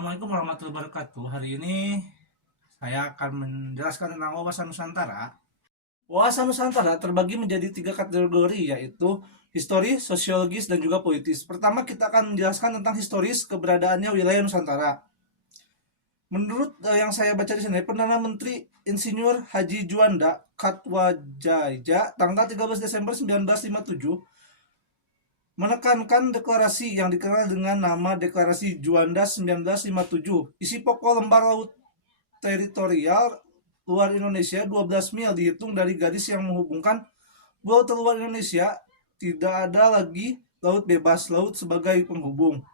Assalamualaikum warahmatullahi wabarakatuh. Hari ini saya akan menjelaskan tentang wawasan Nusantara. Wawasan Nusantara terbagi menjadi tiga kategori, yaitu historis, sosiologis, dan juga politis. Pertama, kita akan menjelaskan tentang historis keberadaannya wilayah Nusantara. Menurut yang saya baca di sini, Perdana Menteri Insinyur Haji Juanda Katwajaja tanggal 13 Desember 1957 menekankan deklarasi yang dikenal dengan nama Deklarasi Juanda 1957. Isi pokok lembar laut teritorial luar Indonesia 12 mil dihitung dari garis yang menghubungkan pulau terluar Indonesia. Tidak ada lagi laut bebas, laut sebagai penghubung.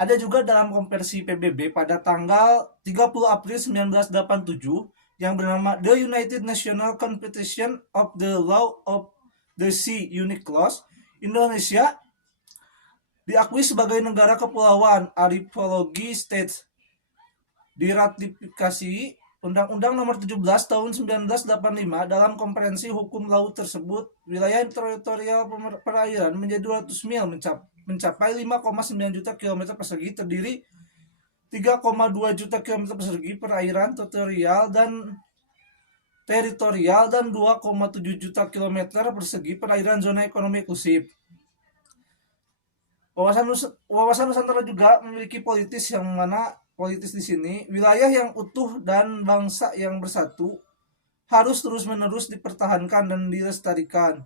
Ada juga dalam konversi PBB pada tanggal 30 April 1987 yang bernama The United National Competition of the Law of the Sea UNICLOS. Indonesia diakui sebagai negara kepulauan archipelago state. Diratifikasi Undang-Undang Nomor 17 Tahun 1985 dalam Konferensi Hukum Laut tersebut, wilayah teritorial perairan menjadi 200 mil mencapai 5,9 juta kilometer persegi, terdiri 3,2 juta kilometer persegi perairan teritorial dan 2,7 juta kilometer persegi perairan zona ekonomi eksklusif. Wawasan Nusantara juga memiliki politis, yang mana politis di sini wilayah yang utuh dan bangsa yang bersatu harus terus-menerus dipertahankan dan dilestarikan.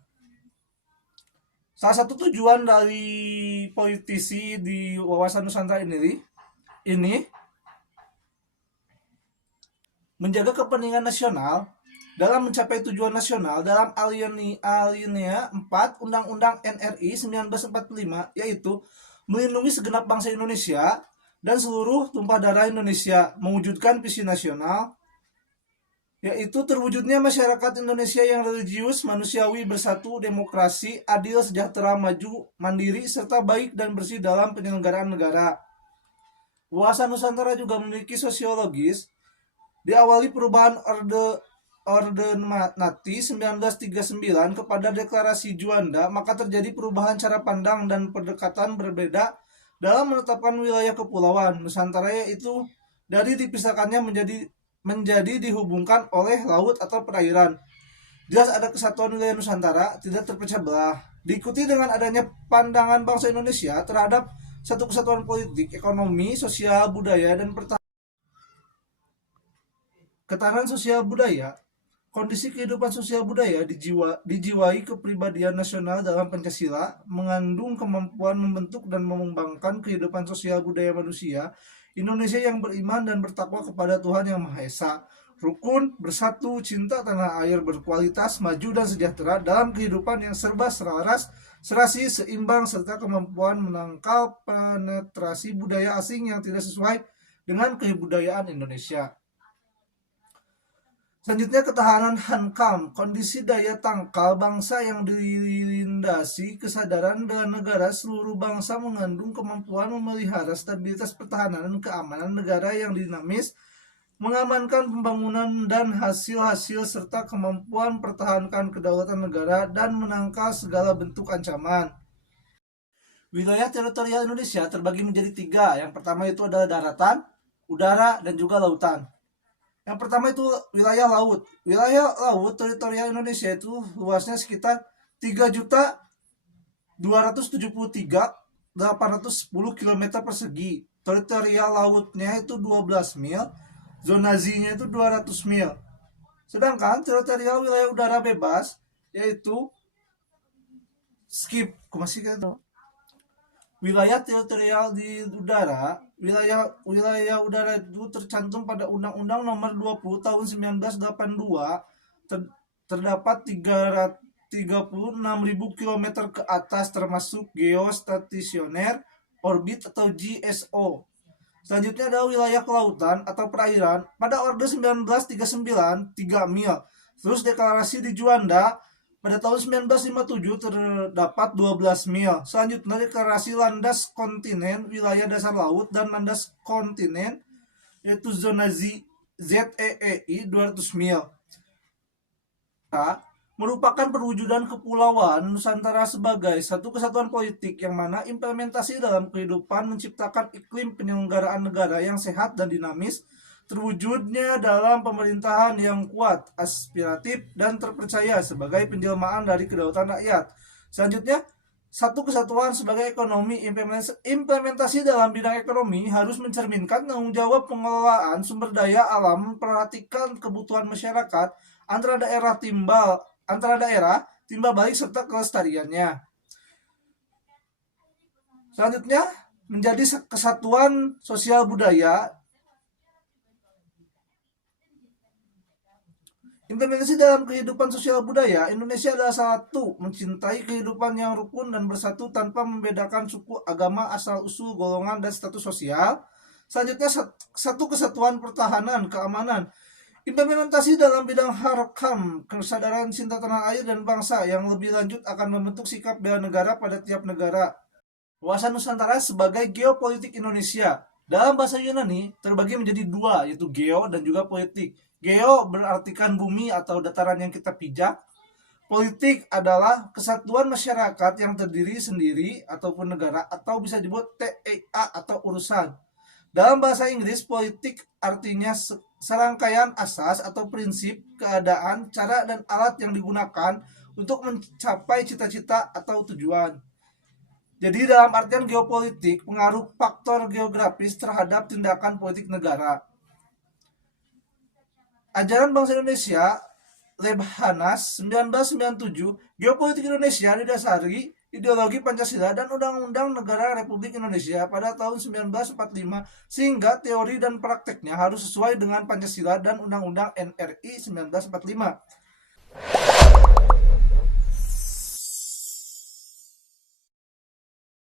Salah satu tujuan dari politisi di wawasan Nusantara ini menjaga kepentingan nasional dalam mencapai tujuan nasional dalam alinea 4 Undang-Undang NRI 1945, yaitu melindungi segenap bangsa Indonesia dan seluruh tumpah darah Indonesia, mewujudkan visi nasional, yaitu terwujudnya masyarakat Indonesia yang religius, manusiawi, bersatu, demokrasi, adil, sejahtera, maju, mandiri, serta baik dan bersih dalam penyelenggaraan negara. Wawasan Nusantara juga memiliki sosiologis. Diawali perubahan Orde Nati 1939 kepada Deklarasi Juanda, maka terjadi perubahan cara pandang dan pendekatan berbeda dalam menetapkan wilayah kepulauan Nusantara, yaitu dari dipisahkannya menjadi dihubungkan oleh laut atau perairan. Jelas ada kesatuan wilayah Nusantara, tidak terpecah belah. Diikuti dengan adanya pandangan bangsa Indonesia terhadap satu kesatuan politik, ekonomi, sosial, budaya, dan ketahanan sosial budaya. Kondisi kehidupan sosial budaya dijiwai kepribadian nasional dalam Pancasila, mengandung kemampuan membentuk dan mengembangkan kehidupan sosial budaya manusia Indonesia yang beriman dan bertakwa kepada Tuhan Yang Maha Esa, rukun, bersatu, cinta tanah air, berkualitas, maju dan sejahtera dalam kehidupan yang serba selaras, serasi, seimbang, serta kemampuan menangkal penetrasi budaya asing yang tidak sesuai dengan kebudayaan Indonesia. Selanjutnya, ketahanan Hankam, kondisi daya tangkal bangsa yang dilindasi kesadaran bela negara seluruh bangsa, mengandung kemampuan memelihara stabilitas pertahanan dan keamanan negara yang dinamis, mengamankan pembangunan dan hasil-hasil, serta kemampuan pertahankan kedaulatan negara dan menangkal segala bentuk ancaman. Wilayah teritorial Indonesia terbagi menjadi tiga. Yang pertama itu adalah daratan, udara, dan juga lautan. Yang pertama itu wilayah laut. Wilayah laut teritorial Indonesia itu luasnya sekitar 3.273.810 km persegi. Teritorial lautnya itu 12 mil, zonasinya itu 200 mil. Sedangkan teritorial wilayah udara bebas yaitu wilayah teritorial di udara, wilayah udara itu tercantum pada Undang-Undang Nomor 20 Tahun 1982, terdapat 36.000 km ke atas, termasuk geostasioner orbit atau GSO. Selanjutnya ada wilayah kelautan atau perairan. Pada Orde 1939 3 mil. Terus deklarasi di Juanda pada tahun 1957 terdapat 12 mil. Selanjutnya deklarasi landas kontinen, wilayah dasar laut, dan landas kontinen yaitu zona ZEEI 200 mil. merupakan perwujudan kepulauan Nusantara sebagai satu kesatuan politik yang mana implementasi dalam kehidupan menciptakan iklim penyelenggaraan negara yang sehat dan dinamis, terwujudnya dalam pemerintahan yang kuat, aspiratif, dan terpercaya sebagai penjelmaan dari kedaulatan rakyat. Selanjutnya, satu kesatuan sebagai ekonomi. Implementasi dalam bidang ekonomi harus mencerminkan tanggung jawab pengelolaan sumber daya alam, memperhatikan kebutuhan masyarakat antara daerah, timbal balik serta kelestariannya. Selanjutnya, menjadi kesatuan sosial budaya. Implementasi dalam kehidupan sosial budaya, Indonesia adalah satu, mencintai kehidupan yang rukun dan bersatu tanpa membedakan suku, agama, asal-usul, golongan, dan status sosial. Selanjutnya, satu kesatuan pertahanan, keamanan. Implementasi dalam bidang HARKAM, kesadaran cinta tanah air dan bangsa yang lebih lanjut akan membentuk sikap bela negara pada tiap negara. Wawasan Nusantara sebagai geopolitik Indonesia. Dalam bahasa Yunani terbagi menjadi dua, yaitu geo dan juga politik. Geo berartikan bumi atau dataran yang kita pijak. Politik adalah kesatuan masyarakat yang terdiri sendiri ataupun negara, atau bisa disebut TEA atau urusan. Dalam bahasa Inggris, politik artinya serangkaian asas atau prinsip, keadaan, cara, dan alat yang digunakan untuk mencapai cita-cita atau tujuan. Jadi dalam artian geopolitik, pengaruh faktor geografis terhadap tindakan politik negara. Ajaran Bangsa Indonesia, Lemhanas 1997, geopolitik Indonesia didasari ideologi Pancasila dan Undang-Undang Negara Republik Indonesia pada tahun 1945, sehingga teori dan prakteknya harus sesuai dengan Pancasila dan Undang-Undang NRI 1945.